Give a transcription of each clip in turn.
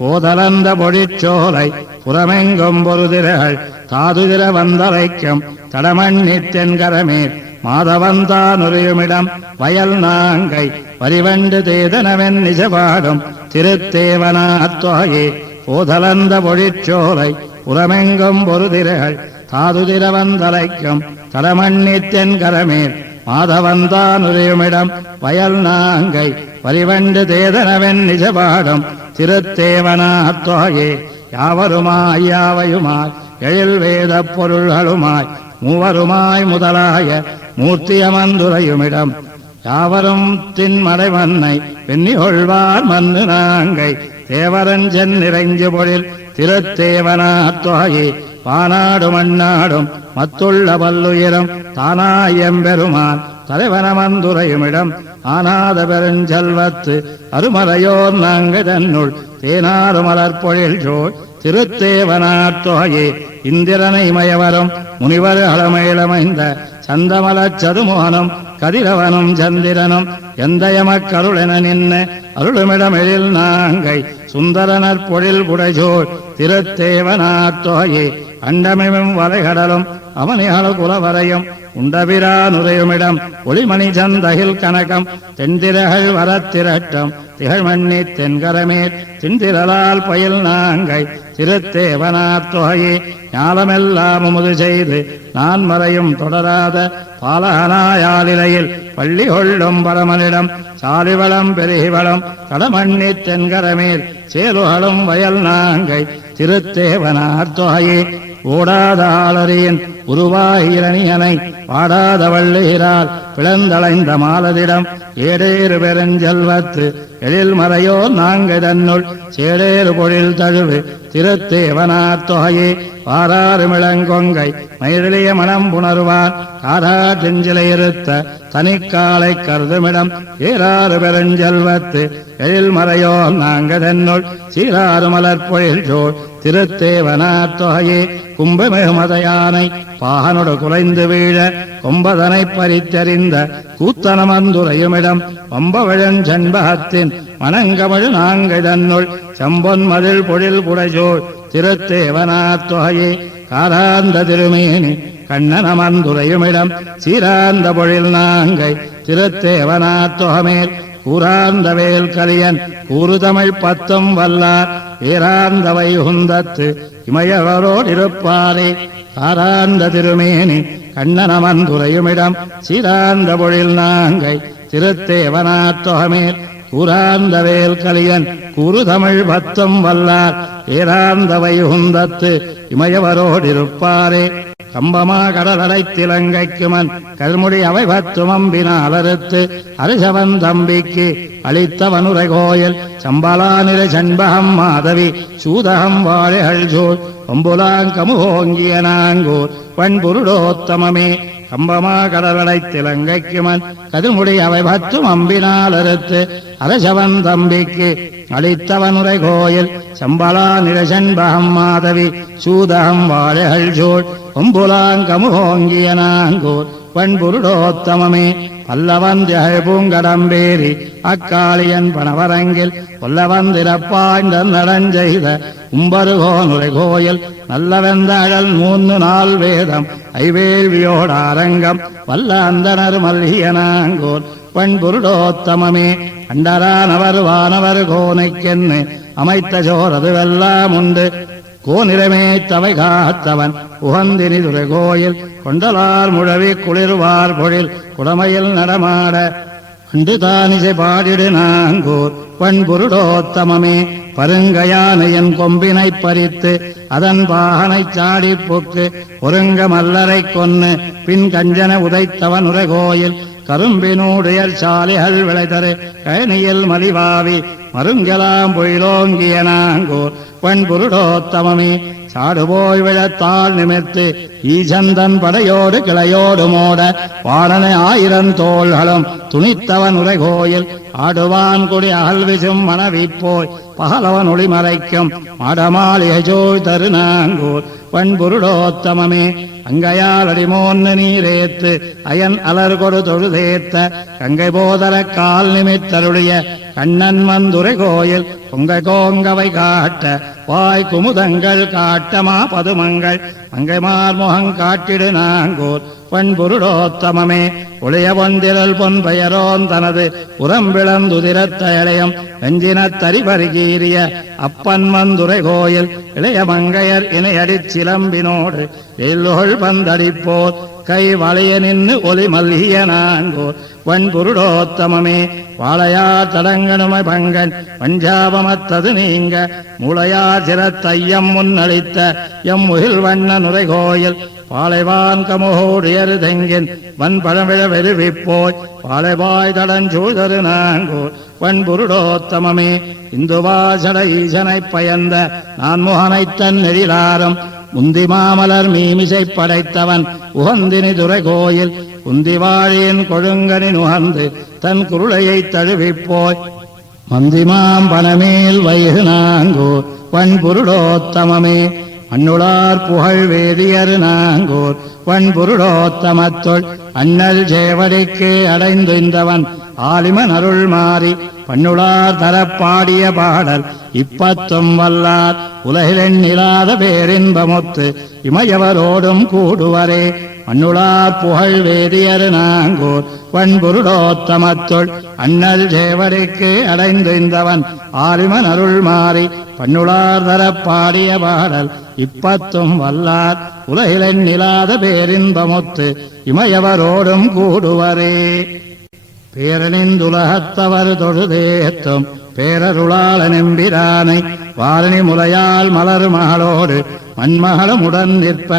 போதலந்த பொழிச்சோலை புறமெங்கும் பொருதிரகள் தாதுதிர வந்தரைக்கும் தடமண்ணி தென்கரமேல் மாதவந்தான் உரியுமிடம் வயல் நாங்கை வரிவண்டு தேதனவென் நிஜபாடும் திருத்தேவனாத்வாயே போதலந்த பொழிச்சோலை புறமெங்கும் பொருதிரகள் தாதுதிர வந்தரைக்கும் தடமண்ணி தென்கரமேல் மாதவந்தான் உரியுமிடம் வயல் நாங்கை வரிவண்டு தேதனவென் நிஜபாடும் திருத்தேவனாத்வாயே யாவருமாய் யாவையுமாய் எழில் வேத பொருள்களுமாய் மூவருமாய் முதலாய மூர்த்தியமந்துரையுமிடம் யாவரும் தின்மடை மன்னை வெண்ணிகொள்வார் மன்னு நாங்கை தேவரஞ்சன் நிறைஞ்சு பொழில் திருத்தேவனாத்வாயே பானாடு மண்ணாடும் மத்துள்ள பல்லுயிரம் தானாயம்பெருமான் தலைவனமந்துரையுமிடம் ஆனாத பெருஞ்செல்வத்து அருமறையோர் நாங்கள் தன்னுள் தேனாறு மலர்பொழில் ஜோய் திருத்தேவனாத்வாயே இந்திரனை மயவரும் முனிவர் அளமேலமைந்த சந்தமலச் சதுமோகனும் கதிரவனும் சந்திரனும் எந்தயமக்கருளென நின்ன அருளுமிடமெழில் நாங்கை சுந்தரனர் பொழில் புடைசோர் திருத்தேவனாத்வாயே அண்டமிவும் வலைகடலும் அவனிகள குலவரையும் உண்டபிரானுரையுமிடம் ஒளிமணி சந்தகில் கனகம் தென்திரகள் வரத்திரட்டம் திகழ்மண்ணி தென்கரமேல் தின்திரலால் பயில் நாங்கை திருத்தேவனாத்வாயே ஞாலமெல்லாம் முது செய்து நான் மறையும் தொடராத பாலகனாயாலிலையில் பள்ளி கொள்ளும் பரமனிடம் சாலிவளம் பெருகிவளம் கடமண்ணி தென்கரமேல் சேலுகளும் வயல் நாங்கை திருத்தேவனாத்வாயே ஓடாத ஆளறியின் உருவாயிரணியனை பாடாத வள்ளுகிறால் பிளந்தளைந்த மாலதிடம் ஏடேறு பெருஞ்செல்வத்து எழில் மறையோ நாங்கள் தன்னுள் சேடேறு பொழில் தழுவு திருத்தேவனாத்வாயே பாராறு மிளங்கொங்கை மயிலிய மனம் புணர்வான் காரா செஞ்சிலை இருத்த தனிக்காலை கருதுமிடம் ஏறாறு பெருஞ்செல்வத்து எழில் மறையோ நாங்கள் தன்னுள் சீராறு மலர்பொழில் சோழ் திருத்தேவனாத்வாயே கும்பமிகுமதையானை பாகனோடு குலைந்து வீழ கொம்பதனை பறித்தறிந்த கூத்தனமந்துரையுமிடம் ஒம்பவழன் செண்பகத்தின் மணங்கமழு நாங்கள் தன்னுள் செம்பொன் மதில் பொழில் புடைசோழ் திருத்தேவனாத்வாயே காராந்த திருமேனி கண்ணனமந்துரையுமிடம் சீராந்த பொழில் நாங்கை திருத்தேவனாத்வகமேல் கூறார்ந்த வேல் கலியன் கூறுதமிழ் பத்தும் வல்லார் ஏறார்ந்த வைகுந்தத்து இமயவரோடிருப்பாரே காரார்ந்த திருமேனி கண்ணனமந்துரையுமிடம் சீரார்ந்த பொழில் நாங்கை திருத்தேவனாத்வகமேல் கூறார்ந்த வேல் கலியன் கூறுதமிழ் பத்தும் வல்லார் ஏறார்ந்த வைகுந்தத்து இமயவரோடிருப்பாரே கம்பமா கடலடை திலங்கைக்குமன் கல்முடி அவை பத்தும் அம்பினால் அறுத்து அரிசவன் தம்பிக்கு அளித்தவனுரை கோயில் சம்பலானிர சண்பகம் மாதவி சூதகம் வாழைகள் சோழ் ஒம்புலாங்கமுகோங்கிய நாங்கூர் பண்புருடோத்தமமே கம்பமா கடலடை திலங்கைக்குமன் கதிர்முடி அவை பத்தும் அம்பினால் அறுத்து அரசவன் தம்பிக்கு அளித்தவனுரை கோயில் சம்பலா நிரசன்பகம் மாதவி சூதகம் வாழைகள் சோழ் ஒம்புலாங்கமுகோங்கிய நாங்கூர் பண்புருடோத்தமமே பல்லவந்தியகை பூங்கடம்பேரி அக்காளியன் பணவரங்கில் கொல்லவந்திரப்பாய்ந்த நடஞ்செய்த உம்பருகோனுரை கோயில் நல்லவெந்தழல் 3 நாள் வேதம் ஐவேள்வியோட அரங்கம் வல்ல அந்தனர் மல்லியனாங்கோர் பண்புருடோத்தமமே அண்டரானவர் வானவர் கோனைக்கென்னு அமைத்த சோரதுவெல்லாம் உண்டு கோனிரமே தவை காத்தவன் உகந்தினிதுரை கோயில் கொண்டலார் முழவி குளிர்வார் பொழில் குடமையில் நடமாட அண்டு தானிசை பாடிடு நாங்கூர் பண்புருடோத்தமமே பருங்கயானையின் கொம்பினை பறித்து அதன் பாகனை சாடி போக்கு ஒருங்க மல்லரை கொன்னு பின் கஞ்சன உதைத்தவன் உரை கோயில் கரும்பினூடையர் சாலைகள் விளைதரு கழனியில் மலிவாவி மருங்கலாம் பொயிலோங்கிய நாங்கூர் பண்புருடோத்தமமே சாடுபோய் விழத்தாள் நிமிர்த்து ஈசந்தன் படையோடு கிளையோடு மோட வாடனை 1000 தோள்களும் துணித்தவன் உரை கோயில் ஆடுவான் கொடி அகல்விசும் மணவிப்போய் பகலவன் ஒளிமறைக்கும் மாடமாளிகைஜோய் தருநாங்கூர் வன்பொருளோத்தமமே அங்கையால் அடிமோன்னு நீரேத்து அயன் அலர் கொடு தொழுதேத்த கங்கை போதர கால் நிமித்தருடைய கண்ணன் வந்துரை கோயில் பொங்கை கோங்கவை காட்ட வாய் குமுதங்கள் காட்டமா பதுமங்கள் அங்கை மார்முகம் காட்டிடு நாங்கூர் வன்பொருளோத்தமமே ஒளிய பொந்திரல் பொன் பெயரோன் தனது புறம்பிளந்துதிரத்தயளையம் வெஞ்சினத் தரிபருகீரிய அப்பன் வந்துரை கோயில் இளைய மங்கையர் இணையடிச் சிலம்பினோடு எல்லோள் பந்தடிப்போர் கை வளைய நின்று ஒலி மல்கிய நான்கோர் வன்பொருளோத்தமமே வாழையார் தடங்கணுமை பங்கன் பஞ்சாபமத்தது நீங்க மூளையார் சிரத்தையம் முன்னளித்த எம் முகில் வண்ண நுரை கோயில் பாளைவான் கமுகோடியரு தெங்கின் வன்பழமிழ வெறுவிப்போய் பாளைவாய் தடஞ்சூழ்தரு நாங்கோர் வன்பொருளோத்தமமே இந்துவாசட ஈசனைப் பயந்த நான் முகனைத்தன் நெறிலாரம் முந்தி மாமலர் மீமிசை படைத்தவன் உகந்தினி துரை கோயில் குந்திவாழியின் கொழுங்கனி நுகர்ந்து தன் குருளையைத் தழுவிப்போய் மந்திமாம் பனமேல் வைகு நாங்கோர் வன்பொருளோத்தமமே அன்னுளார் புகழ் வேதியரு நாங்கோர் வன்பொருளோத்தமத்துள் அண்ணல் ஜேவடிக்கு அடைந்துந்தவன் ஆலிமன் அருள் மாறி பண்ணுளார் தரப்பாடிய பாடல் இப்பத்தும் வல்லார் உலகிலெண்ணிலாத பேரின்பமொத்து இமையவரோடும் கூடுவரே மண்ணுளார் புகழ் வேதியரு நாங்கோர் வன்பொருளோத்தமத்துள் அண்ணல் ஜேவடிக்கு அடைந்துந்தவன் ஆலிமன் அருள் மாறி பண்ணுளார் தரப்பாடிய பாடல் இப்பத்தும் வல்லார் உலகிலெண்ணிலாத பேரின்பமொத்து இமையவரோடும் கூடுவரே பேரணிந்துலகத்தவர் தொழுதேத்தும் பேரருளாள நெம்பிரானை வாரணி முலையால் மலர் மகளோடு மண்மகளுமுடன் நிற்ப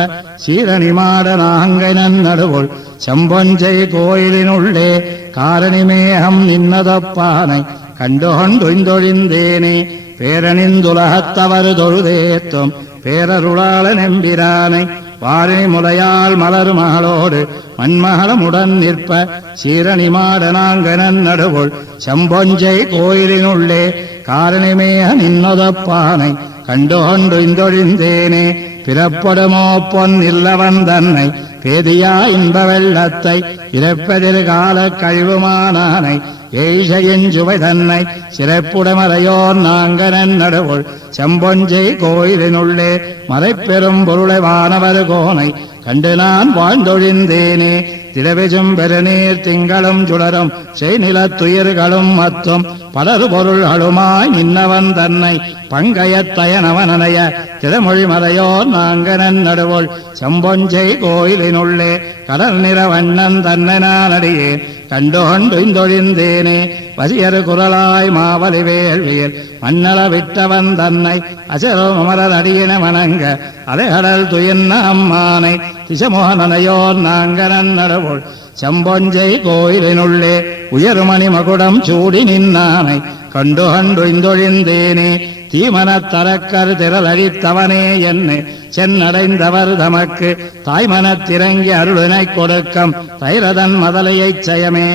சீரணி மாட நாங்கை நன்னடுவுள் செம்பொஞ்சை கோயிலினுள்ளே காரணிமேகம் நின்னதப்பானை கண்டுகொண்டொழிந்தொழிந்தேனே பேரணிந்துலகத்தவர் தொழுதேத்தும் பேரருளாள நெம்பிரானை வாரணி முலையால் மலர் மகளோடு மண்மகளமுடன் நிற்ப சீரணி மாட நாங்கனன் நடுவுள் செம்பொஞ்சை கோயிலினுள்ளே காரணிமேக நின்னதப்பானை கண்டுகொண்டு இந்தொழிந்தேனே பிறப்படுமோ பொன் இல்லவன் தன்னை பேதியா இன்ப வெள்ளத்தை இறப்பெதிர்கால கழிவுமானானை ஏய்சையின் சுவை தன்னை சிறப்புடமறையோர் நாங்கனன் நடுவுள் செம்பொஞ்சை கோயிலினுள்ளே மறைப்பெரும் பொருளை வானவர் கோனை கண்டு நான் வாழ்ந்தொழிந்தேனே திரவிஜும் பெருநீர் திங்களும் சுடரும் செய்நிலத்துயிர்களும் மத்தும் பலரு பொருள்களுமாய் நின்னவன் தன்னை பங்கயத்தயனவனனைய திறமொழி மறையோர் நாங்கனன் நடுவுள் செம்பொஞ்சை கோயிலினுள்ளே கடல் நிற வண்ணன் தன்னை நான் அடியேன் கண்டுகொண்டு இந்தொழிந்தேனே வசியரு குரலாய் மாவலி வேள்வியில் மன்னல விட்டவன் தன்னை அசரும் அமரர் அடியின வணங்க அலைகடல் துயின்ன அம்மானை திசமோகனையோர் நாங்கனன் நடுவுள் செம்பொஞ்சை கோயிலினுள்ளே உயர்மணி மகுடம் சூடி நின்னானை கண்டுகொண்டு இந்தொழிந்தேனே தீமனத் தரக்கர் திரளழித்தவனே என்னை சென்னடைந்தவர் தமக்கு தாய்மனத்திறங்கி அருளினைக் கொடுக்கம் தைரதன் மதலையைச் செயமே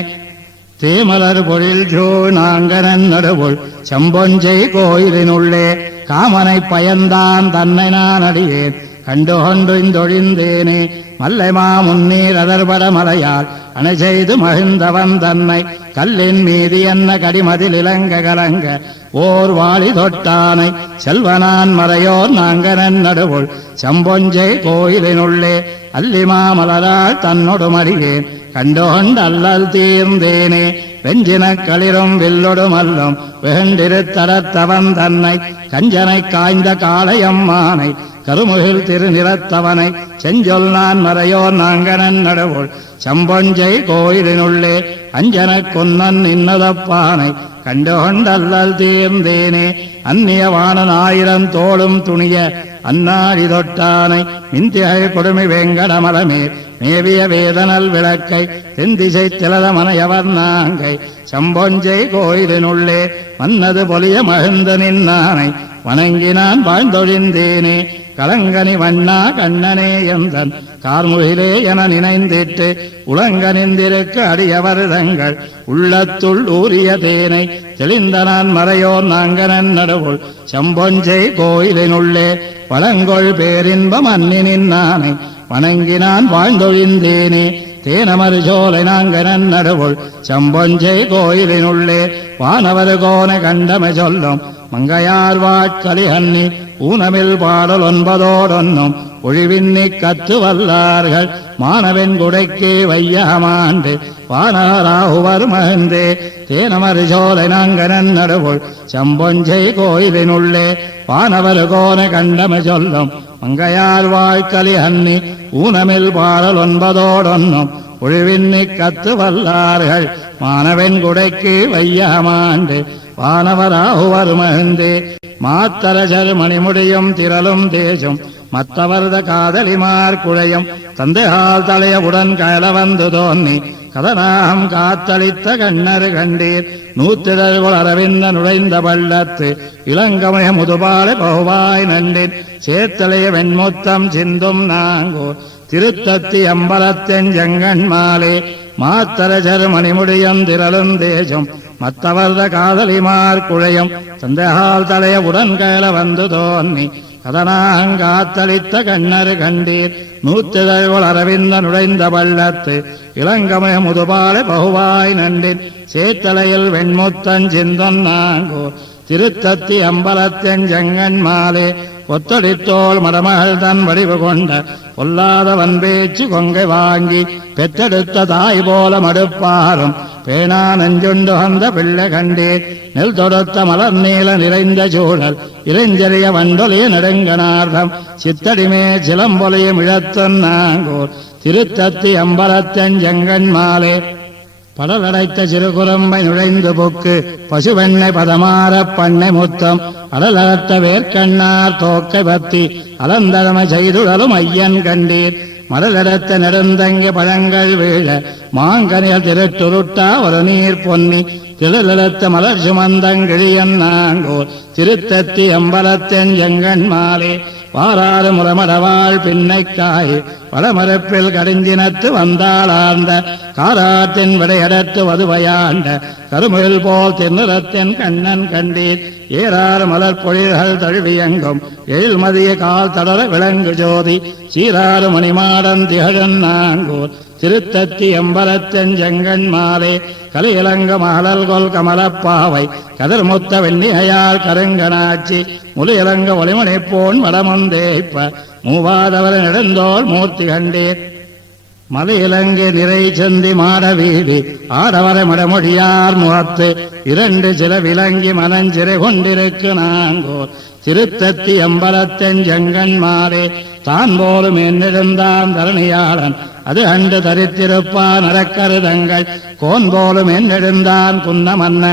தேமலர் பொழில் ஜோ நாங்கனன் நடுவுள் செம்பொஞ்சை கோயிலினுள்ளே காமனைப் பயந்தான் தன்னை நான் அடியேன் கண்டுகொண்டு இந்தொழிந்தேனே மல்லைமா முன்னீர் அதர்பட மலையால் அணை செய்து மகிழ்ந்தவன் தன்னை கல்லின் மீது என்ன கடிமதில் இலங்க கலங்க ஓர் வாளி தொட்டானை செல்வனான் மறையோர் நாங்கனன் நடுவுள் செம்பொஞ்சை கோயிலினுள்ளே அல்லிமா மலரால் தன்னொடு மடிவேன் கண்டுகொண்டு அல்லல் தீர்ந்தேனே வெஞ்சின களிரும் வில்லொடும் அல்லும் வெகுண்டிருத்தடத்தவன் தன்னை கஞ்சனை காய்ந்த காளையம்மானை கருமுகில் திருநிறத்தவனை செஞ்சொல் நான் மறையோர் நாங்கனன் நடுவுள் செம்பொஞ்சை கோயிலினுள்ளே அஞ்சன கொன்னன் இன்னதப்பானை கண்டுகொண்டல்லல் தீர்ந்தேனே அந்நிய வாணன் ஆயிரம் தோளும் துணிய அன்னாடி தொட்டானை மிந்திகை கொடுமை வேங்கடமலமே மேவிய வேதனல் விளக்கை தென்திசை திலதமனையவர் நாங்கை செம்பொஞ்சை கோயிலினுள்ளே மன்னது பொலிய மகிழ்ந்த நின்னானை வணங்கினான் வாழ்ந்தொழிந்தேனே கலங்கனி வண்ணா கண்ணனே எந்தன் கார்முகிலே என நினைந்திட்டு உலங்க நிந்திருக்க அடியவருடங்கள் உள்ளத்துள் ஊரிய தேனை தெளிந்த நான் மறையோர் நாங்கனன் நடுவுள் சம்பொஞ்சை கோயிலினுள்ளே வளங்கொள் பேரின்பம் அன்னினின் நானை வணங்கினான் வாழ்ந்தொழிந்தேனே தேனமரு சோலை நாங்கனன் நடுவுள் சம்பொஞ்சை கோயிலினுள்ளே வானவர் கோன கண்டமை சொல்லும் மங்கையார் வாட்களி அன்னி ஊனமில் பாடல் 9 ஒழிவின்னி கத்து வல்லார்கள் மாணவன் குடைக்கு வையமாண்டு வானராகுவர் மகிழ்ந்தே தேனமரு சோலை நாங்கனன் நடுவுள் சம்பொஞ்சை கோயிலினுள்ளே வானவர் கோன கண்டமை சொல்லும் மங்கையார் வாட்களி அன்னி ஊனமில் பாடல் 9 ஒழிவின்னி கத்து வல்லார்கள் மாணவன் குடைக்கு வையமாண்டு வானவராகுவர் மகிழ்ந்தே மாத்தரசர் மணிமுடியும் திரளும் தேசும் மத்தவர்த காதலிமார் குழையும் தந்தையால் தலைய உடன் கயல வந்து தோன்னி கதனாம் காத்தளித்த கண்ணரு கண்டீர் 100 அரவிந்த நுழைந்த பள்ளத்து இளங்கமய முதுபாலை பகுவாய் நண்டின் சேத்தலைய வெண்முத்தம் சிந்தும் நாங்கூர் திருத்தத்தி அம்பலத்தென் செங்கண் மாலே மாத்தரசர் மணிமுடியும் திரளும் தேசும் மத்தவர்த காதலிமார் குழையும் தந்தையால் தலைய உடன் கயல வந்து தோன்னி கதனாங்காத்தளித்த கண்ணரு கண்டீர் 100 அரவிந்த நுழைந்த பள்ளத்து இளங்கமய முதுபாலை பகுவாய் நண்டின் சேத்தலையில் வெண்முத்தன் சிந்தன் நாங்கூர் திருத்தத்தி அம்பலத்தென் செங்கண் மாலே கொத்தடித்தோள் மடமகள் தன் வடிவு கொண்ட பொல்லாதவன் பேச்சு கொங்கை வாங்கி பெற்றெடுத்த தாய் போல மடுப்பாரும் பேனா நெஞ்சுண்டு வந்த பிள்ளை கண்டீர் நெல் தொடுத்த மலர் நீல நிறைந்த சூழல் இளைஞரிய வண்டொலிய நெடுங்கனார்தம் சித்தடிமே சிலம்பொலியும் இழத்தன் நாங்கூர் திருத்தத்தி அம்பலத்தென் செங்கண் மாலே படலடைத்த சிறுகுரம்பை நுழைந்து புக்கு பசுவெண்ணை பதமாற பண்ணை முத்தம் அடலகத்த வேர்க்கண்ணார் தோக்கை பத்தி அலந்தழமை செய்துடலும் ஐயன் கண்டீர் மடலெடுத்த நெடுந்தங்க பழங்கள் வீழ மாங்கனியல் திருட்டுருட்டா ஒரு நீர் பொன்னி திடலெடுத்த மலர் சுமந்தங்கிழியன் நாங்கூர் திருத்தத்தி அம்பலத்தென் செங்கண் மாலே வாராறு முரமடவாள் பின்னைக்காய் வடமரப்பில் கடிஞ்சினத்து வந்தாளார்ந்த காராட்டின் விடையடத்து வதுவையாண்ட கருமுகில் போல் திருநிறத்தின் கண்ணன் கண்டீர் ஏறாறு மலர் பொழில்கள் தழுவியங்கும் எழில்மதிய கால் தடர விளங்கு ஜோதி சீராறு மணிமாடன் திகழன் நாங்கூர் திருத்தத்தி அம்பலத்தென் செங்கண் மாலே கலியிலங்க மகளல் கொல் கமலப்பாவை கதிர்முத்த வெண்ணிகையால் கருங்கனாச்சி முலியிலங்க ஒளிமணிப்போன் வடமந்தேப்ப மூவாதவர நெடுந்தோள் மூர்த்தி கண்டீர் மலையிலங்கு நிறை செந்தி மாட வீதி ஆடவர மடமொழியார் முகத்து 2 சில விலங்கி மனஞ்சிறை கொண்டிருக்கு நாங்கோர் திருத்தத்தி அம்பலத்தென் செங்கண் மாலே தான் போலும் என்னிருந்தான் தரணியாளன் அது அண்டு தரித்திருப்பான் நடக்கருதங்கள் கோன் போலும் என்னிருந்தான் குன்னமன்ன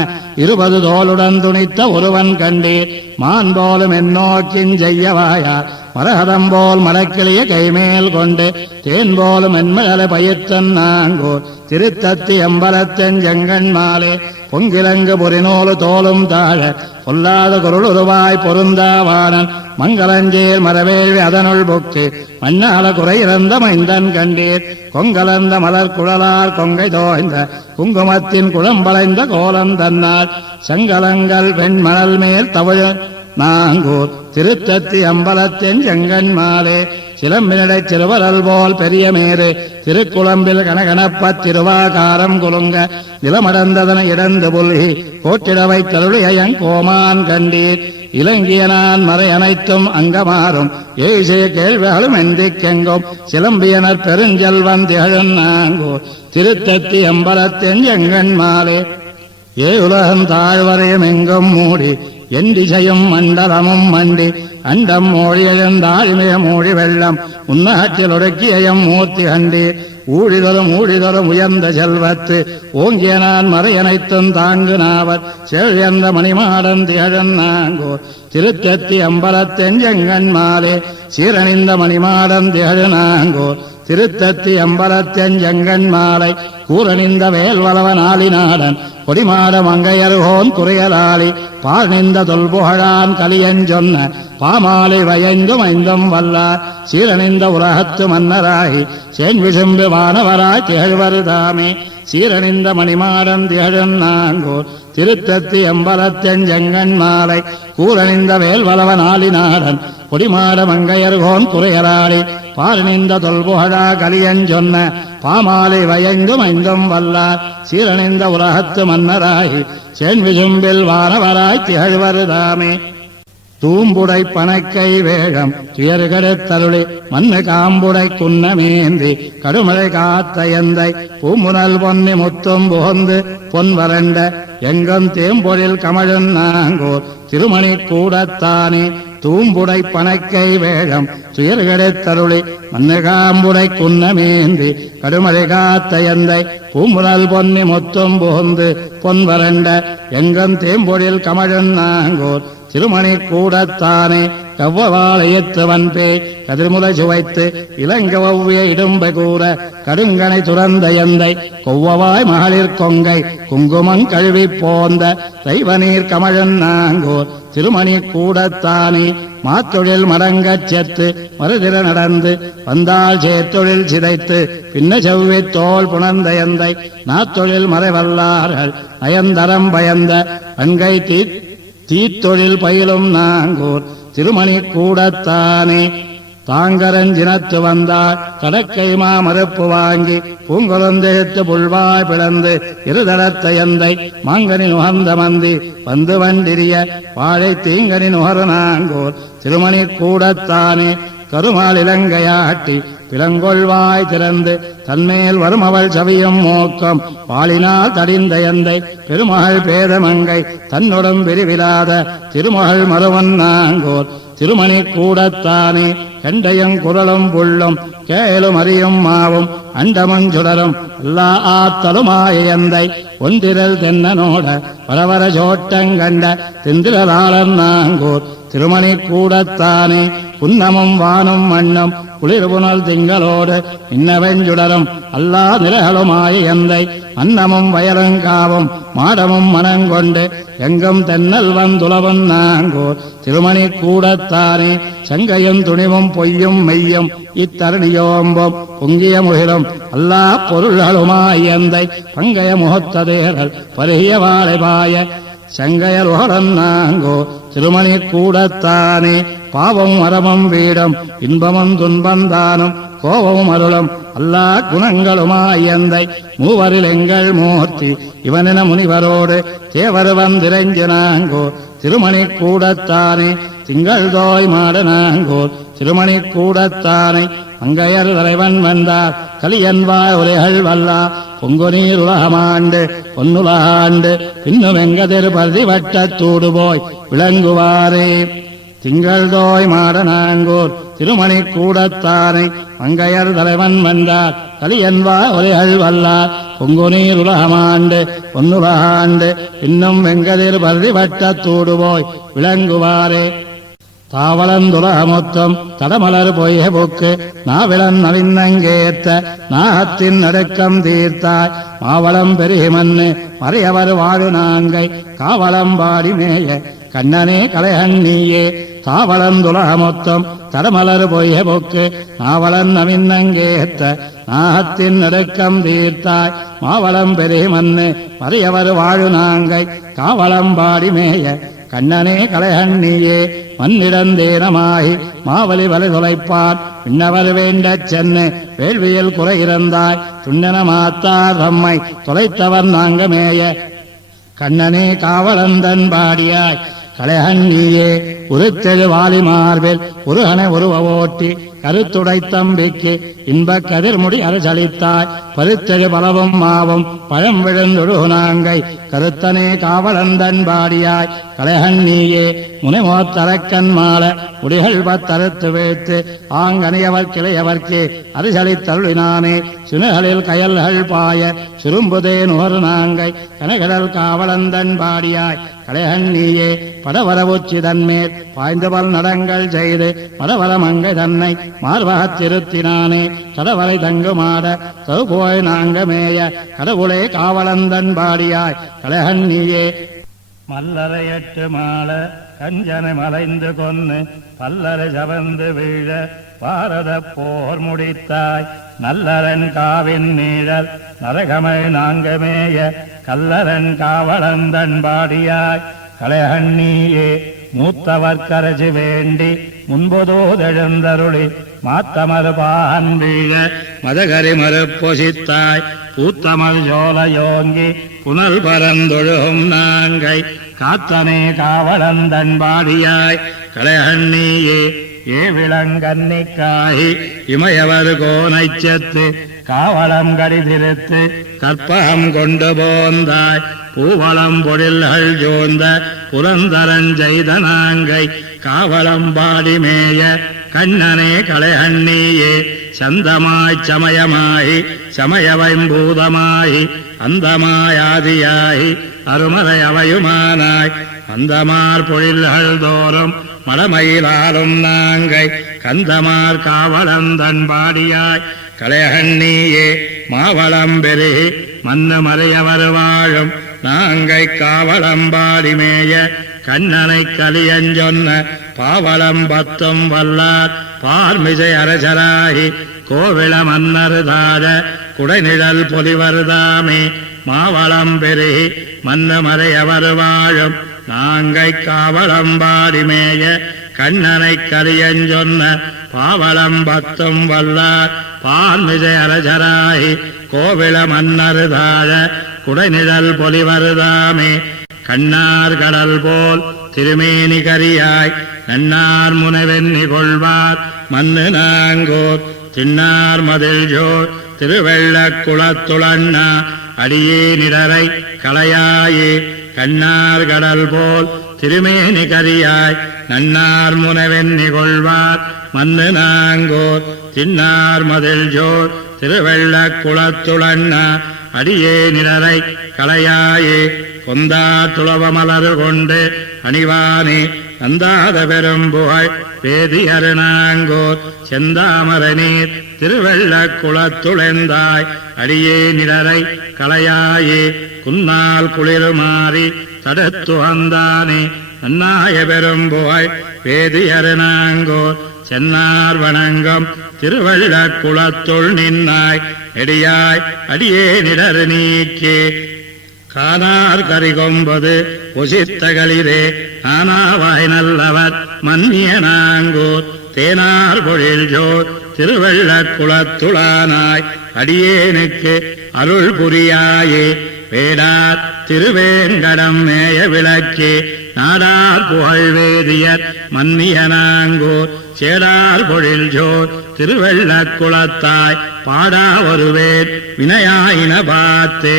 20 தோளுடன் துணித்த ஒருவன் கண்டீர் மான் போலும் என்னோக்கின் செய்யவாயார் மரகதம் போல் மரக்கிளிய கைமேல் கொண்டு தேன் போலும் என்மழலை பயிற்றன் நாங்கூர் திருத்தத்தி அம்பலத்தென் செங்கண் மாலே பொங்கிலங்கு பொறிநூலு தோலும் தாழ பொல்லாத குருளுருவாய் பொருந்தாவானன் மங்களஞ்சேர் மரவேள்வி அதனுள் புக்கு மண்ணால குறையிறந்த மைந்தன் கண்டீர் கொங்கலந்த மலர் குழலார் கொங்கை தோய்ந்த குங்குமத்தின் குழம்பளைந்த கோலம் தன்னால் சங்கலங்கள் வெண்மணல் மேல் தவழ நாங்கூர் திருத்தத்தி அம்பலத்தென் செங்கண் மாலே சிலம்பினடை சிறுவரல் போல் பெரிய மேரு திருக்குழம்பில் கனகனப்பத் திருவாகாரம் குலுங்க நிலமடந்ததன இடந்து புல்கி கோட்டிடவை தருளியன் கோமான் கண்டீர் இலங்கிய நான் மறை அனைத்தும் அங்கமாறும் ஏசிய கேள்விகளும் எந்திக்கெங்கும் சிலம்பியனர் பெருஞ்செல்வன் திகழன் நாங்கூர் திருத்தத்தி அம்பலத்தென் செங்கண் மாலே உலகம் தாழ்வரையும் எங்கும் மூடி என் திசையும் மண்டலமும் மண்டி அண்டம் மோழி எழுந்தாழ்மைய மூழி வெள்ளம் உன்னாற்றில் ஒடுக்கியம் மூர்த்தி கண்டீர் ஊழிதரும் உயர்ந்த செல்வத்து ஓங்கிய நான் மறையனைத்தும் தாங்கு நாவர் செழியந்த மணிமாடன் திகழன் நாங்கூர் திருத்தத்தி அம்பலத்தென் செங்கண் மாலே சீரணிந்த மணிமாடன் திகழ நாங்கூர் திருத்தத்தி அம்பலத்தெஞ்செங்கண் மாலை கூரணிந்த வேல்வளவ நாளிநாடன் கொடிமாட மங்கையருகோன் குறையலாளி பாழ்நிந்த தொல்புகழான் கலியன் சொன்ன பாமாலை வயங்கும் ஐந்தும் வல்லார் சீரணிந்த உலகத்து மன்னராகி சேன் விசும்பு வானவராய் திகழ்வருதாமே சீரணிந்த மணிமாடன் திகழும் நாங்கூர் திருத்தத்தி அம்பலத்தெஞ்செங்கண் மாலை கூரணிந்த வேல்வளவ நாளிநாடன் கொடிமாட மங்கையர்கோன் குறையலாளி பாரணிந்த தொல்புகழா கலியன் சொன்ன பாமாலை வயங்கும் ஐந்தும் வல்லார் சீரணிந்த உலகத்து மன்னராகி சேன் விசும்பில் வானவராய் திகழ்வருதாமே தூம்புடை பணக்கை வேழம் துயர்கெடுத்தருளி மண்ணு காம்புடை குன்னமேந்தி கடுமழை காத்த எந்தை பூமுனல் பொன்னி முத்தும் புகுந்து பொன் வறண்ட எங்கும் தேம்பொழில் கமழும் நாங்கூர் திருமணி கூடத்தானே தூம்புடை பணக்கை வேழம் துயர்கெடுத்தருளி மண்ணு காம்புடை குன்னமேந்தி கடுமழை காத்த எந்தை பூமுனல் பொன்னி முத்தும் புகுந்து பொன் வறண்ட எங்கும் தேம்பொழில் கமழும் நாங்கூர் திருமணி கூடத்தானே கவ்வவாளையத்துவன் பே கதிர்முலை சுவைத்து இளங்கவவ்விய இடும்பை கூற கடுங்கனை துறந்த எந்தை கொவ்வவாய் மகளிர் கொங்கை குங்குமங் கழுவி போந்த தெய்வநீர் கமழன் நாங்கோர் திருமணி கூடத்தானே மாத்தொழில் மடங்கச் செத்து மறுதிர நடந்து வந்தால் சேத்தொழில் சிதைத்து பின்ன செவ்வி தோல் புணர்ந்த எந்தை நாத்தொழில் மறைவல்லார்கள் நயந்தரம் பயந்த அங்கை தீத்தொழில் பயிலும் நாங்கூர் திருமணி கூடத்தானே தாங்கரஞ்சினத்து வந்தாள் கடக்கை மாமறுப்பு வாங்கி பூங்குழந்தெழுத்து புல்வாய் பிளந்து இருதளத்த எந்தை மாங்கனி நுகர்ந்த மந்தி வந்து வண்டிரிய வாழை தீங்கனி நுகரு நாங்கூர் திருமணி கூடத்தானே கருமால் இலங்கையாட்டி பிளங்கொள்வாய் திறந்து தன்மேல் வரும் அவள் சவியும் மோக்கம் பாலினால் தடிந்த எந்தை பெருமகள் பேதமங்கை தன்னுடன் விரிவிலாத திருமகள் மருவன் நாங்கோர் திருமணி கூடத்தானே கண்டையும் குரலும் புள்ளும் கேளும் அறியும் மாவும் அண்டமும் சுடரும் எல்லா ஆத்தலுமாய எந்தை ஒன்றிரல் தென்னனோட வரவர சோட்டங்கண்ட திந்திரலாளன் நாங்கூர் திருமணி கூடத்தானே புன்னமும் வானும் மண்ணும் குளிர் புனல் திங்களோடு இன்னவெஞ்சுடரும் அல்லா நிலகளுமாய எந்தை அன்னமும் வயலங்காவும் மாடமும் மனங்கொண்டு எங்கும் தென்னல் வந்துளவும் நாங்கூர் திருமணி கூடத்தானே சங்கையும் துணிவும் பொய்யும் மெய்யும் இத்தரணியோம்பும் பொங்கிய முகிலும் அல்லா பொருள்களுமாய் எந்தை பங்கைய முகத்ததேரல் பருகிய வாழைபாய சங்கையருகடன் நாங்கோ திருமணி கூடத்தானே பாவம் அறமும் வீடும் இன்பமும் துன்பந்தானும் கோபமும் அருளும் அல்லா குணங்களுமாய் எந்தை மூவரில் எங்கள் மூர்த்தி இவனென முனிவரோடு தேவர் வந்திரஞ்சு நாங்கோ திருமணி கூடத்தானே திங்கள் தோய் மாட நாங்கோர் திருமணி கூடத்தானே அங்கையர் தலைவன் வந்தார் கலியன்வாய் உரைகள் வல்லா பொங்கு நீர் உலகமாண்டு பொன்னுலகாண்டு பின்னும் எங்கதிர் பருதி வட்டத்தூடு போய் விளங்குவாரே திங்கள் தோய் மாட நாங்கோர் திருமணி கூடத்தானே அங்கையர் தலைவன் வந்தார் கலியன்வாய் உரைகள் வல்லார் பொங்கு நீர் உலகமாண்டு பொன்னுலகாண்டு பின்னும் வெங்கதிர் பருதி வட்டத்தூடு போய் விளங்குவாரே தாவளந்துலகமொத்தம் தடமலர் பொய்ய போக்கு நாவிளன் நலிந்தங்கேத்த நாகத்தின் நடுக்கம் தீர்த்தாய் மாவளம் பெருகி மண்ணு மறையவர் வாழு நாங்கை காவலம் பாடி மேய கண்ணனே கலைகண் நீயே தாவளந்துலகமொத்தம் தடமலர் பொய்ய போக்கு நாவளன் நவிந்தங்கேத்த நாகத்தின் நடுக்கம் தீர்த்தாய் மாவளம் பெருகி மண்ணு மறையவர் வாழு நாங்கை காவலம் பாடி மேய கண்ணனே கலைகண்ணியே மண்ணிடந்தேனமாகி மாவலி வலை தொலைப்பான் விண்ணவர் வேண்டச் சென்னு வேள்வியில் குறை இருந்தாய் துண்ணன மாத்தார் தம்மை தொலைத்தவர் நாங்கமேய கண்ணனே காவலந்தன் பாடியாய் கலைகண்ணியே உருத்தெழு வாலி மார்பில் உருகனை உருவ ஓட்டி கருத்துடை தம்பிக்கு இன்பக் கதிர்முடி அரசளித்தாய் பருத்தெழு பலவும் மாவும் பழம் விழுந்தொடு நாங்கை கருத்தனே காவலந்தன் பாடியாய் கலைகண்ணியே முனைமோத்தரக்கன் மால முடிகள் பத்தறுத்து வீழ்த்து ஆங்கனியவர் கிளையவர்க்கு அரசளித்தருளினானே சினுகளில் கயல்கள் பாய சுரும்புதே நுகரு நாங்கை கனகடல் காவலந்தன் பாடியாய் கலையண்ணியே படவரவுச்சி தன்மேல் பாய்ந்து பல் நடங்கள் செய்து படவர மங்கை தன்னை மார்பகத்திருத்தினானே கடவரை தங்குமாட சவுபோய் நாங்கமேய கடவுளே காவலந்தன் பாடியாய் கலையண்ணியே மல்லரை 8 மால கஞ்சனை மலைந்து கொன்னு பல்லரை சவந்து வீழ பாரத போர் முடித்தாய் நல்லரன் காவின் நீழல் நரகமை நாங்கமேய கல்லரன் காவலந்தன் பாடியாய் கலையண்ணியே மூத்தவர் கரசி வேண்டி முன்பதோதெழுந்தருளி மாத்தமறு பான் வீழ மதகரி மறுப்பொசித்தாய் பூத்தமல் ஜோலையோங்கி புனல் பரந்தொழுகும் நாங்கை காத்தனே காவலந்தன் பாடியாய் கலையண்ணியே ஏ விளங்கன்னிக்காகி இமையவர் கோனைச்சத்து காவலம் கடிதிருத்து கற்பகம் கொண்டு போந்தாய் பூவளம் பொழில்கள் ஜோந்த புரந்தரன் செய்த நாங்கை காவலம் பாடிமேய கண்ணனே கலையண்ணியே சந்தமாய்ச் சமயமாயி சமயவைம்பூதமாயி அந்தமாயாதியாயி அருமறை அவையுமானாய் அந்தமார் பொழில்கள் தோறும் மடமயிலாலும் நாங்கை கந்தமார் காவலந்தன் பாடியாய் கலையண்ணியே மாவளம் பெருகி மன்னு மறையவர் வாழும் நாங்கை காவலம் பாடிமேய கண்ணனை கலியஞ்சொன்ன பாவலம் 10 வல்லார் பார்மிசை அரசராகி கோவில மன்னருதாழ குடைநிழல் பொலிவருதாமே மாவளம் பெருகி மன்னு மறையவர் வாழும் நாங்கை காவலம் பாடிமேய கண்ணனை கலியஞ்சொன்ன பாவலம் 10 வல்லார் பார்மிசை அரசராகி கோவில மன்னருதாழ குடைநிழல் பொலிவருதாமே கண்ணார் கடல் போல் திருமேனி கரியாய் நன்னார் முனைவெண்ணி கொள்வார் மண்ணு நாங்கோர் தின்னார் மதில் ஜோர் திருவெள்ளக் குளத்துளண்ணா அடியே நிடரை களையாயே கண்ணார் கடல் போல் திருமேனி கரியாய் நன்னார் முனைவெண்ணி கொள்வார் மண்ணு நாங்கோர் தின்னார் மதில் ஜோர் திருவெள்ளக் குளத்துளண்ணா அடியே நிடரை களையாயே கொந்தா துளவமலர் கொண்டு அணிவானே அந்தாத பெரும்புகழ் வேதியரு நாங்கோர் செந்தாமர நீர் திருவெள்ளக் குளத்துளெந்தாய் அடியே நிடரை களையாயே குன்னால் குளிருமாறி தடுத்து வந்தானே நன்னாய பெரும்புகழ் வேதியரு நாங்கோர் சென்னார் வணங்கம் திருவெள்ளக் குளத்துள் நின்னாய் எடியாய் அடியே நிடரு நீக்கே கானார் கரிகொம்பது உசித்தகளிரே ஆனாவாய் நல்லவர் மன்னிய நாங்கூர் தேனார் பொழில் ஜோர் திருவெள்ளக் குளத்துளானாய் அடியேனுக்கு அருள் புரியாயே வேடார் திருவேங்கடம் மேய விளக்கே நாடார் புகழ் வேதியர் மன்னிய நாங்கூர் சேடார் பொழில் ஜோர் திருவெள்ளக் குளத்தாய் பாடா வருவேன் வினையாயின பார்த்தே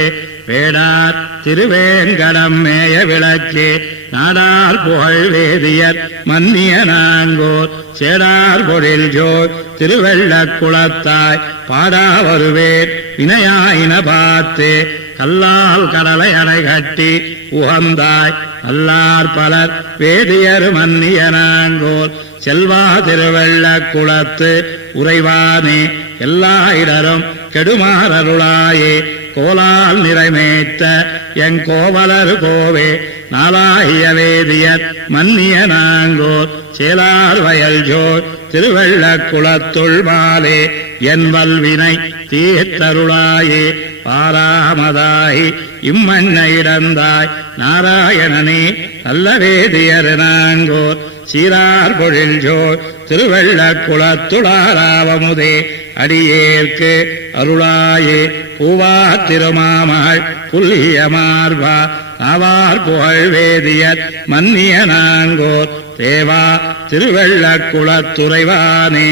வேடார் திருவேங்கடம் மேய விளக்கே நாடார் புகழ் வேதியர் மன்னிய நாங்கோர் சேடார் பொழில் ஜோர் திருவெள்ளக் குளத்தாய் பாடா வருவேன் வினையாயின பார்த்தே கல்லால் கடலை அணை கட்டி உகந்தாய் அல்லார் பலர் வேதியர் மன்னிய நாங்கோர் செல்வா திருவெள்ளக் குளத்து உறைவானே எல்லா இடரும் கெடுமாறருளாயே கோலால் நிறைமேத்த என் கோவலர் கோவே நாளாகிய வேதியர் மன்னிய நாங்கோர் சேலார் வயல் ஜோர் திருவெள்ளக் குளத்துள் மாலே என் வல்வினை தீர்த்தருளாயே பாராமதாயி இம்மண்ண இடந்தாய் நாராயணனே நல்ல வேதியர் நாங்கோர் சீரார் பொழில் ஜோர் திருவெள்ளக் குளத்துளாராவமுதே அடியேற்கு அருளாயே பூவா திருமாமகள் புல்லிய மார்பா நாவார் புகழ் வேதியர் மன்னிய நாங்கோர் தேவா திருவெள்ளக் குளத்துறைவானே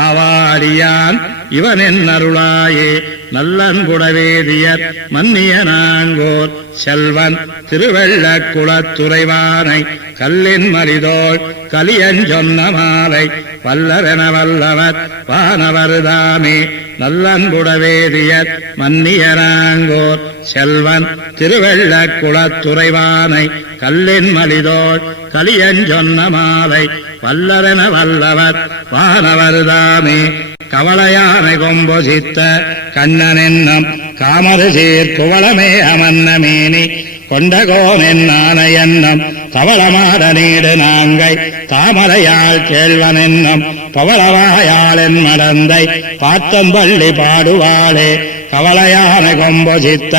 ஆவாடியான் இவனென் அருளாயே நல்லன்புடவேதியர் மன்னிய நாங்கோர் செல்வன் திருவெள்ளக் குளத்துறைவானை கல்லின் மரிதோள் கலியஞ்சொன்ன மாலை வல்லரென வல்லவர் வானவர்தாமே நல்லன்புடவேதியர் மன்னிய நாங்கோர் செல்வன் திருவெள்ளக் குளத்துறைவானை கல்லின் மலிதோள் கலியஞ்சொன்ன மாலை வல்லரென வல்லவர் வானவர்தாமே கவலையானை கொம்பொசித்த கண்ணன் என்னும் காமரு சீர்குவளமே அமன்னமேனி கொண்டகோன் என்னான என்னும் தவளமாட நீடு நாங்கை தாமரையால் கேள்வன் என்னும் பவளவாயாளன் மடந்தை பாத்தம்பள்ளி பாடுவாளே கவலையான கொம்பொசித்த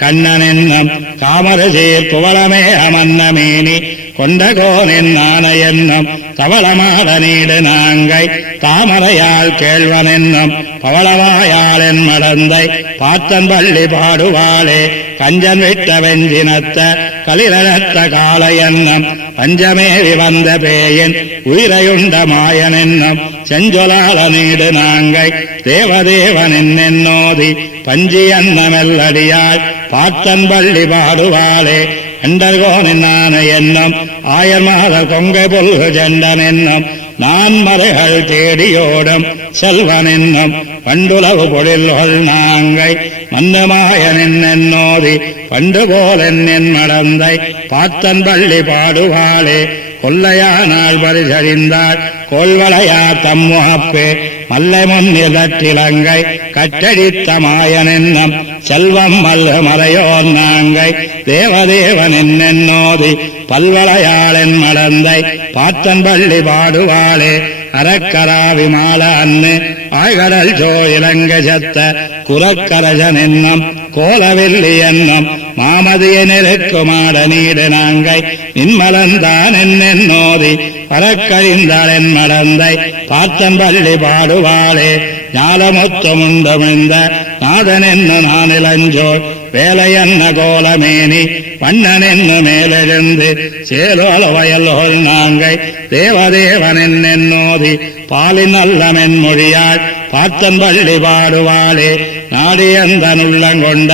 கண்ணன் என்னும் காமரு சீர்குவளமே அமன்னமேனி கொண்டகோன் என்னான என்னும் தவளமாட நீடு நாங்கை தாமரையால் கேள்வன் என்னும் பவளவாயாளன் மடந்தை பாத்தன்பள்ளி பாடுவாளே கஞ்சன் விட்ட வெஞ்சினத்த களிரத்த காலை என்னும் பஞ்சமேவி வந்த பேயின் உயிரையுண்ட மாயன் என்னும் செஞ்சொலால நீடு நாங்கை தேவதேவன் என்னோதி பஞ்சி அன்னமெல்லடியாய் பாத்தன்பள்ளி பாடுவாளே அண்டர்கோனான என்னும் ஆயர் மாத கொங்கை பொல்கு செண்டன் என்னும் நான் மறைகள் தேடியோடும் செல்வன் என்னும் பண்டுலவு பொழில்கள் நாங்கை மன்னமாயன் என்னோதி பண்டு போல் என் மடந்தை பாத்தன் பள்ளி பாடுவாளே கொல்லையானால் பரிசறிந்தாள் கோல்வளையா தம்முகப்பே மல்லை முன்னிலத்திலங்கை கட்டடித்த மாயன் என்னும் செல்வம் மல்ல மறையோர் நாங்கை தேவதேவன் என்னோதி பல்வளையாளன் மடந்தை பாத்தன் பள்ளி பாடுவாளே அரக்கரா விமால அன்னு ஆய்கடல் ஜோ இலங்க சத்த குரக்கரசன் என்னும் கோலவில்லி என்னும் மாமதிய நெருக்குமாட நீடு நாங்கை நின்மலந்தான் என்னோதி பறக்கழிந்தாள் என் மடந்தை பாத்தன் பள்ளி பாடுவாளே ஞாலமொத்தமுண்டமிழ்ந்த நாதன் என்ன நானிலஞ்சோள் வேலை என்ன கோலமேனி வண்ணன் என்ன மேலெழுந்து சேலோல வயலோல் நாங்கை தேவதேவன் என்னோதி பாலின் நல்லமென் மொழியாள் பாத்தன் பள்ளி பாடுவாளே நாடியந்தன் உள்ளங்கொண்ட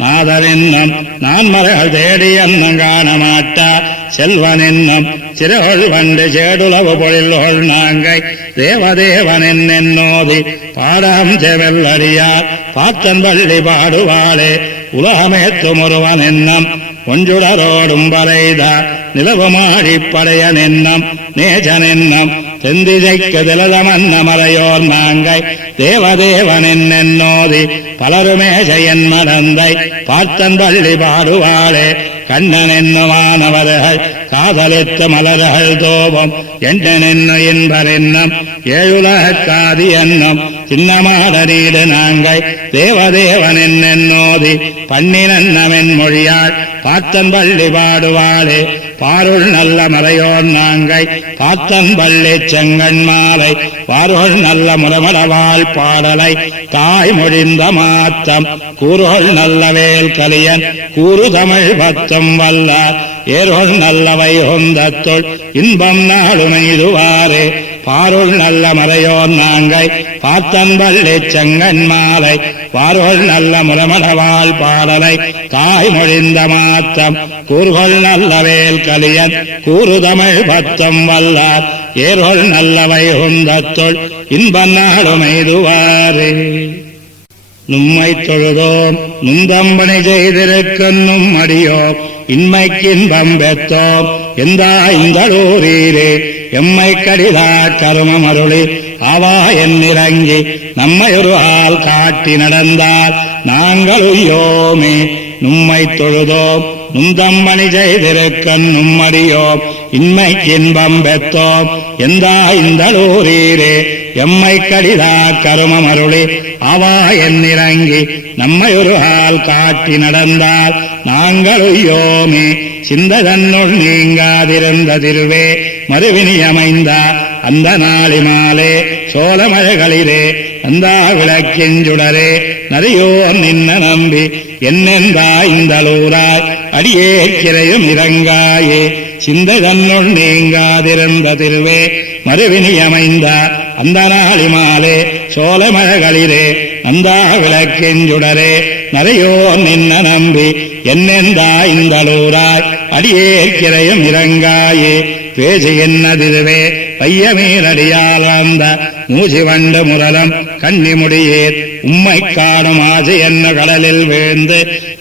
நாதன் என்னும் நான் மறைகள் தேடி என்னும் காண மாட்டா செல்வன் என்னும் சிறுகொள் வண்டு சேடுலவு பொழில்கொள் நாங்கை தேவதேவன் என்னோதி பாடாம் செவல்லடியார் பாத்தன் பள்ளி பாடுவாளே உலகமேத்தும் ஒருவன் என்னும் ஒன்றுடரோடும் பறைதா நிலவுமாடி படையன் என்னும் நேஜன் என்னும் தெந்திசைக்கு திலதமன்ன மறையோர் நாங்கை தேவதேவன் என்னோதி பலருமேசையன் மடந்தை பாத்தன் பள்ளி பாடுவாளே கண்ணன் என்னுமானவர்கள் காதலித்த மலர்கள் தோபம் எண்ணன் என்ன என்பர் என்னும் ஏழுலகாதி என்னும் சின்னமாட நீடு நாங்கை தேவதேவன் என்னோதி பண்ணினன்னமென் மொழியாள் பாத்தன் பள்ளி பாடுவாளே பாருள் நல்ல மறையோர் நாங்கை பாத்தன் பள்ளி செங்கண் மாலை வாருள் நல்ல முரமளவாள் பாடலை தாய் மொழிந்த மாத்தம் கூறுகள் நல்லவேல் கலியன் கூறு தமிழ் பத்தம் வல்லார் ஏரோள் நல்லவை ஹொந்தத்துள் இன்பம் நாடுமைதுவாரே பாருள் நல்ல மறையோர் நாங்கை பாத்தன் பள்ளி செங்கண் மாலை வாருள் நல்ல முரமளவாள் பாடலை தாய் மொழிந்த மாத்தம் கூறுகள் நல்லவேல் கலியன் கூறு தமிழ் பத்தம் வல்லார் ஏரோள் நல்லவை ஹொந்தத்துள் இன்பம் நாடுமைதுவாரே நும்மை தொழுதோம் நுந்தம்பனை செய்திருக்கும் நும் அடியோம் இன்மைக்கின்பம் பெற்றோம் எந்தாய்ந்தளூரீரே எம்மை கடிதா கருமம் அருளி அவா என்னிறங்கி நம்மை ஒரு ஆள் காட்டி நடந்தால் நாங்கள் உய்யோமே நும்மை தொழுதோம் நுந்தம்பணி செய்திருக்கும் நும்மடியோம் இன்மைக்கின்பம் பெற்றோம் எந்தாய்ந்தளூரீரே எம்மை கடிதா கருமம் அருளி அவா என்னிறங்கி நம்மை ஒரு ஆள் காட்டி நடந்தால் நாங்கள் உய்யோமே சிந்ததன்னுள் நீங்காதிருந்த திருவே மறுவினி அமைந்த அந்த நாளி மாலே சோழமழகளிலே அந்த விளக்கிஞ்சுடரே நரியோர் நின்ன நம்பி என்னென்றா இந்தளூராய் அடியே கிரையும் இறங்காயே சிந்ததன்னுள் நீங்காதிருந்த திருவே மறுவினி அமைந்த அந்த நாளிமாலே சோலைமழகளிலே நந்தா விளக்கெஞ்சுடரே நரையோ நின்ன நம்பி என்னெந்தா இந்தலூராய் அடியேற்கிறையும் இறங்காயே பேசு என்னதிருவே பையமீரடியால் வந்த மூசி வண்டு முரலம் கண்ணிமுடியேர் உம்மை காணும் ஆசை என்ன கடலில் வீழ்ந்து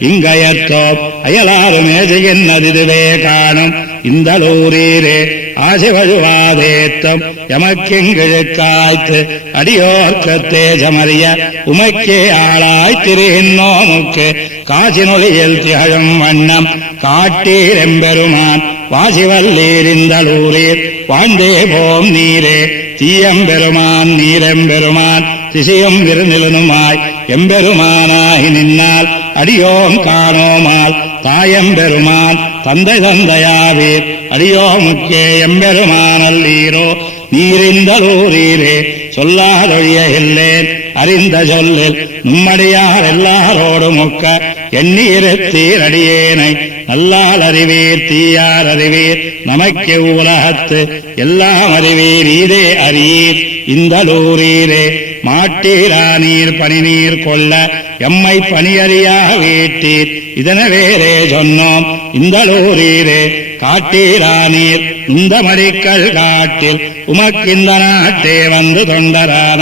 இங்கயற்றோம் அயலாறு மேசை என்னதிருவே காணும் இந்தலூரீரே ஆசை வழுவாதேத்தம் எமக்கெங்கிழுக்காய்த்து அடியோர்க்க தேஜமறிய உமைக்கே ஆளாய்த்திரின்னோமுக்கு காசினொலியில் திகழும் வண்ணம் காட்டீரெம்பெருமான் வாசிவல்லீரிந்தலூரீர் வாழ்ந்தே போம் நீரே தீயம்பெருமான் நீரெம்பெருமான் திசையும் விருநிலனுமாய் எம்பெருமானாகி நின்னால் அடியோம் காணோமால் தாயம்பெருமான் தந்தை தந்தையாவீர் அடியோமுக்கே எம்பெருமானல்லீரோ நீரிந்தலூரீரே சொல்லாதொழிய இல்லேன் அறிந்த சொல்லில் நும்மடியார் எல்லாரோடும் ஒக்க எண்ணீரத்தீர் அடியேனை நல்லால் அறிவீர் தீயார் அறிவீர் நமக்கு உலகத்து எல்லாம் அறிவீர் இதே அறியீர் இந்தலூரீரே மாட்டீரா நீர் பனி நீர் கொள்ள எம்மை பணியறியா வீட்டீர் இதன வேறே சொன்னோம் இந்தலூரீரே காட்டீரா நீர் இந்த மடிக்கல் காட்டில் உமக்கிந்த நாட்டே வந்து தொண்டரான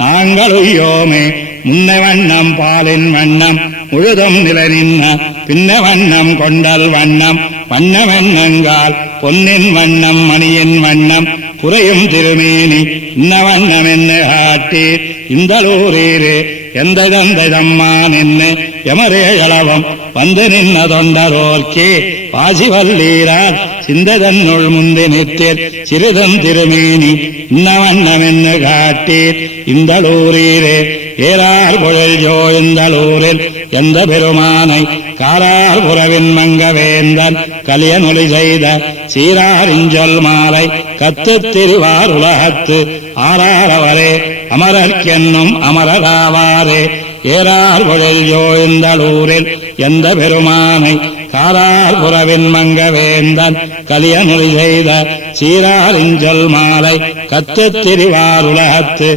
நாங்களுயோமே முன்ன வண்ணம் பாலின் வண்ணம் முழுதும் நிலை நின்ன பின்ன வண்ணம் கொண்டல் வண்ணம் வண்ணமென்னங்கால் பொன்னின் வண்ணம் மணியின் வண்ணம் குறையும் திருமேனி இன்ன வண்ணம் என்ன காட்டீர் இந்தலூரீரே எந்த தந்தைதம்மான் என்ன எமரேகளவம் வந்து நின்ன தொண்டரோர்க்கே வாசிவல்லீரார் சிந்ததன்னுள் முந்தி நிற்றேர் சிறிதன் திருமேனி இன்ன வண்ணம் என்ன காட்டீர் இந்தலூரீரே ஏறார் பொழில் ஜோய்ந்தலூரில் எந்த பெருமானை காரார் புறவின் மங்கவேந்தன் கலியனொலி செய்த சீராரிஞ்சொல் மாலை கத்து திரிவார் உலகத்து ஆறாரவரே அமரர்க்கென்னும் அமரராவாரே ஏறார் பொழில் ஜோய்ந்தலூரில் எந்த பெருமானை காரார் புறவின் மங்கவேந்தன் கலியனொலி செய்த சீராரிஞ்சொல் மாலை கத்து திரிவார் உலகத்து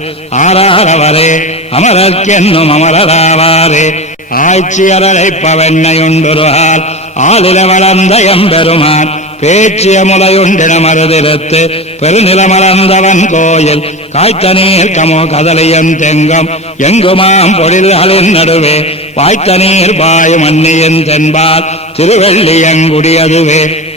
ஆறாரவரே அமரர்க்கென்னும் அமரராவாரே ஆய்ச்சியரைப்பவெண்ணையுண்டுருகால் ஆளில வளர்ந்த எம்பெருமான் பேச்சிய முலையுண்டின மருதிருத்து பெருநிலமளந்தவன் கோயில் காய்த்த நீர் கமோ கதலியம் தெங்கம் எங்குமாம் பொழில்களின் நடுவே வாய்த்த நீர் பாயும் அன்னியின் தென்பால் திருவெள்ளியங்குடியதுவே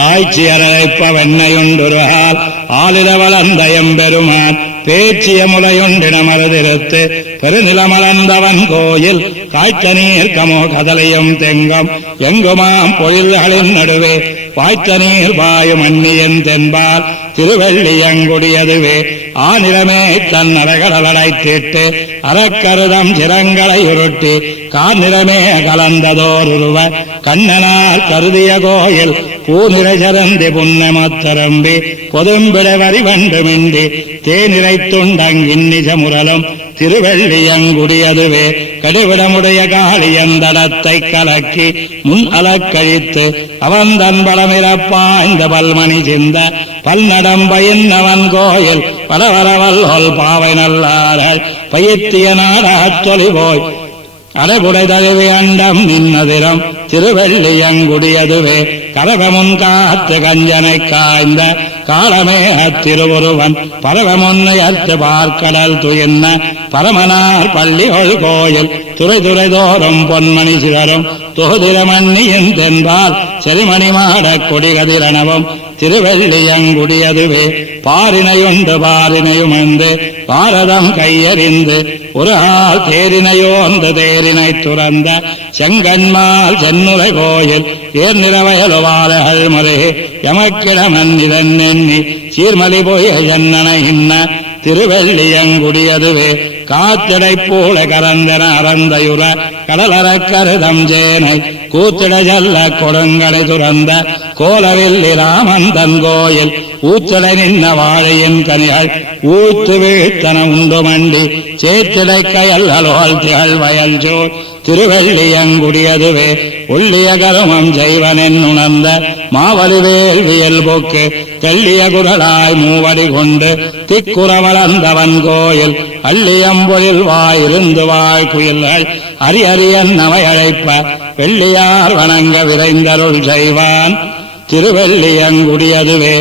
ஆய்ச்சியரைப்பவெண்ணையுண்டுருகால் ஆளில வளர்ந்த எம்பெருமான் பேச்சிய முலையுண்டின மருதிருத்து பெருநிலமளந்தவன் கோயில் காய்த்த நீர் கமோ கதலியும் தெங்கம் எங்குமாம் பொழில்களின் நடுவே வாய்த்த நீர் பாயும் அன்னியன் தென்பால் திருவெள்ளியங்குடியதுவே ஆநிலமே தன் அரைகடலடைத்திட்டு அறக்கருதம் சிரங்களை உருட்டி காநிலமே கலந்ததோருருவ கண்ணனால் கருதிய கோயில் பூநிறை சரந்தி புன்னமத்தரம்பி பொதும்பிட வரிவண்டுமின்றி தேனிறைத்துண்டங்கின்னிச முரலும் திருவெள்ளியங்குடியதுவே கடிவிடமுடைய காளியந்தடத்தை கலக்கி முன் அலக்கழித்து அவன் தன் பலமிறப்பாய்ந்த பல்மணி சிந்த பல்நடம்பயின்னவன் கோயில் பலவரவல் பாவை நல்லார்கள் பயித்திய நாடாச் சொலிபோய் அடைபுடை தழுவி அண்டம் நின்னதிரம் திருவெள்ளியங்குடியதுவே கரவமுன் காத்து கஞ்சனை காய்ந்த காலமே அத்திருவுருவன் பரவமுன்னையத்து பார்க்கடல் துயின்ன பரமனார் பள்ளிகொள் கோயில் துறை துறை தோறும் பொன்மணி சிதறும் தொகுதிரமண்ணியின் தென்பால் செருமணி மாடக் கொடிகதிரணவும் திருவெள்ளியங்குடியதுவே பாரினையுண்டு பாரினையுமெந்து பாரதம் கையறிந்து ஒரு ஆள் தேரினையோந்து தேரினை துறந்த செங்கன்மால் சென்னுரை கோயில் ஏர் நிறவயலுவாளகள் முறை எமக்கிடமன் இதன் எண்ணி சீர்மலி போய் என்னனை இன்ன திருவெள்ளியங்குடியதுவே காத்திடை போல கரந்தன அறந்தையுற கடலறக்கருதம் ஜேனை கூத்திட ஜல்ல கொடுங்கடை துறந்த கோலவில்லி ராமந்தன் கோயில் ஊச்சடை நின்ன வாழையின் கனிகள் ஊத்து வீழ்த்தன உண்டு மண்டி சேத்திடை கயல் அலுவல் திகழ் வயல் ஜோர் திருவெள்ளியங்குடியதுவே உள்ளிய கருமம் செய்வனென் உணர்ந்த மாவலிவேல் வியல் போக்கு தெல்லிய குரலாய் மூவடி கொண்டு திக்குற வளர்ந்தவன் கோயில் அள்ளியம்பொழில் வாயிருந்து வாழ் குயில்கள் அரியன் நவை அழைப்ப வெள்ளியார் வணங்க விரைந்தருள் செய்வான் திருவெள்ளியங்குடியதுவே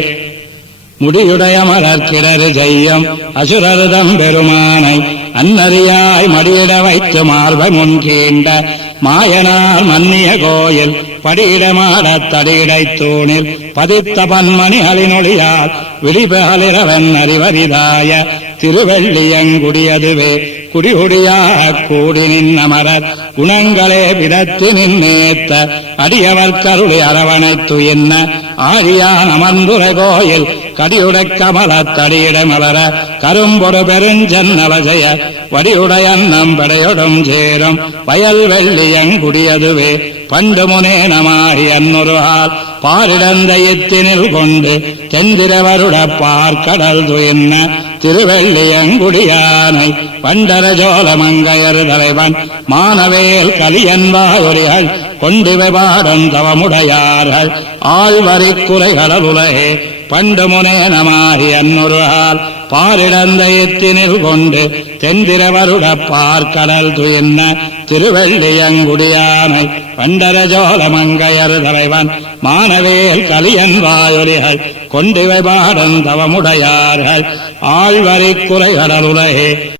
முடியுடைய மலர்கிடறு செய்யம் அசுரருதம் பெருமானை அன்னறியாய் மடியிட வைத்து மார்பை முன்கீண்ட மாயனார் மன்னிய கோயில் படியிடமாடத் தடியிடை தூணில் பதித்த பன்மணிகளினொழியால் விழிபகலிரவன் அறிவரிதாய திருவெள்ளியங்குடியதுவே குடிகுடியாக கூடி நின்னமரர் குணங்களே விதத்து நின்னேத்த அடியவர் கருளி அரவணைத்து என்ன ஆரியான் அமர்ந்துர கோயில் கடியுடை கமலத் தடியிட மலர கரும்பொடு பெருஞ்சன்னவசைய வடியுடைய நம்படையொடும் சேரும் வயல் வெள்ளியங்குடியதுவே பண்டு முனே நமாகி அன்னொருகால் பாரிடந்த இத்தினில் கொண்டு தெந்திரவருட பார்க்கடல் துயன்ன திருவெள்ளியங்குடியானை பண்டர ஜோல மங்கையர் தலைவன் மானவேல் கலியன்வாயொலிகள் கொண்டிவை பாடம் தவமுடையார்கள் ஆழ்வரி குறைகளவுலகே பண்டு முனே நமாகி அன்னொருகால் பாரிடந்த இத்தினில் கொண்டு தெந்திரவருட பார்க்கடல் துயன்ன திருவெள்ளியங்குடியானை பண்டர ஜோல மங்கையர் தலைவன் மானவேல் கலியன் வாயொலிகள் கொண்டிவை பாடம் தவமுடையார்கள் ஆழ்வரி குறைகளவுலகே